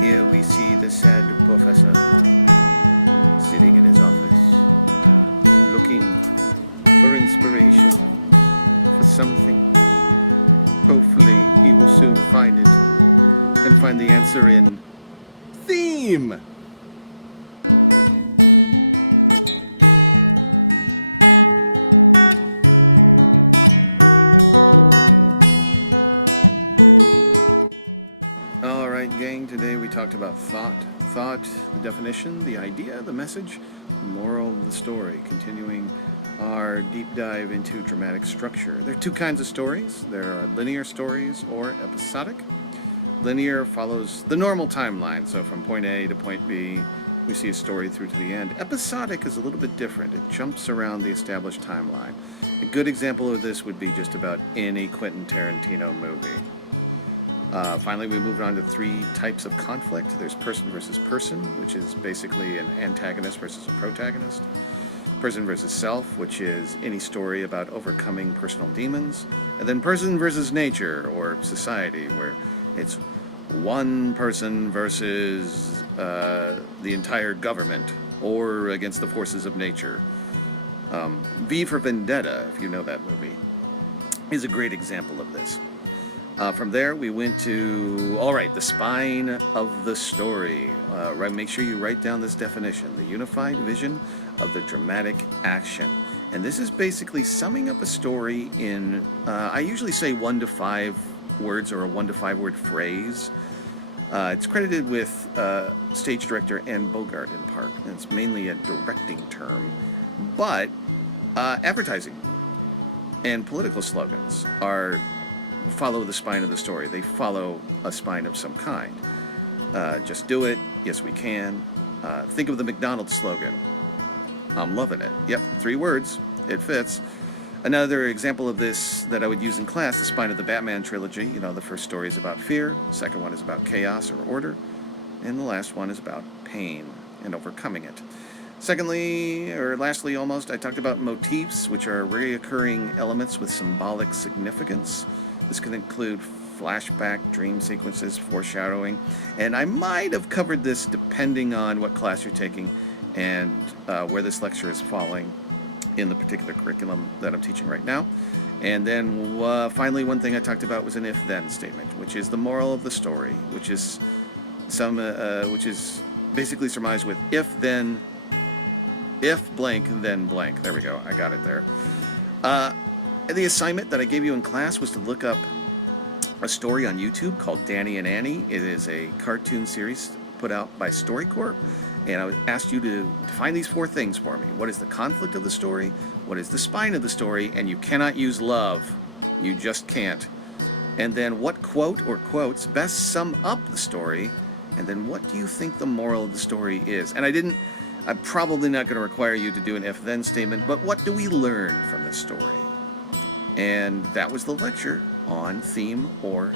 Here we see the sad professor sitting in his office, looking for inspiration, for something. Hopefully, he will soon find it and find the answer in theme. All right, gang. Today we talked about thought, the definition, the idea, the message, moral of the story. Continuing our deep dive into dramatic structure. There are two kinds of stories. There are linear stories or episodic. Linear follows the normal timeline, so from point A to point B, we see a story through to the end. Episodic is a little bit different. It jumps around the established timeline. A good example of this would be just about any Quentin Tarantino movie. Finally, we moved on to three types of conflict. There's person versus person, which is basically an antagonist versus a protagonist. Person versus self, which is any story about overcoming personal demons. And then person versus nature, or society, where it's one person versus the entire government, or against the forces of nature. V for Vendetta, if you know that movie, is a great example of this. From there, we went to, all right, the spine of the story. Make sure you write down this definition, the unified vision of the dramatic action. And this is basically summing up a story in, I usually say 1 to 5 words or a 1 to 5 word phrase. It's credited with stage director Anne Bogart in part, and it's mainly a directing term. But advertising and political slogans follow the spine of the story. They follow a spine of some kind. Just do it. Yes, we can. Think of the McDonald's slogan. I'm loving it. Yep, 3 words. It fits. Another example of this that I would use in class, the spine of the Batman trilogy. You know, the first story is about fear, the second one is about chaos or order, and the last one is about pain and overcoming it. Lastly almost, I talked about motifs, which are reoccurring elements with symbolic significance. This could include flashback, dream sequences, foreshadowing, and I might have covered this depending on what class you're taking and where this lecture is falling in the particular curriculum that I'm teaching right now. And then finally, one thing I talked about was an if-then statement, which is the moral of the story, which is basically surmised with if blank, then blank. There we go. I got it there. The assignment that I gave you in class was to look up a story on YouTube called Danny and Annie. It is a cartoon series put out by StoryCorp, and I asked you to define these 4 things for me. What is the conflict of the story? What is the spine of the story? And you cannot use love. You just can't. And then what quote or quotes best sum up the story? And then what do you think the moral of the story is? And I'm probably not going to require you to do an if-then statement, but what do we learn from the story? And that was the lecture on theme or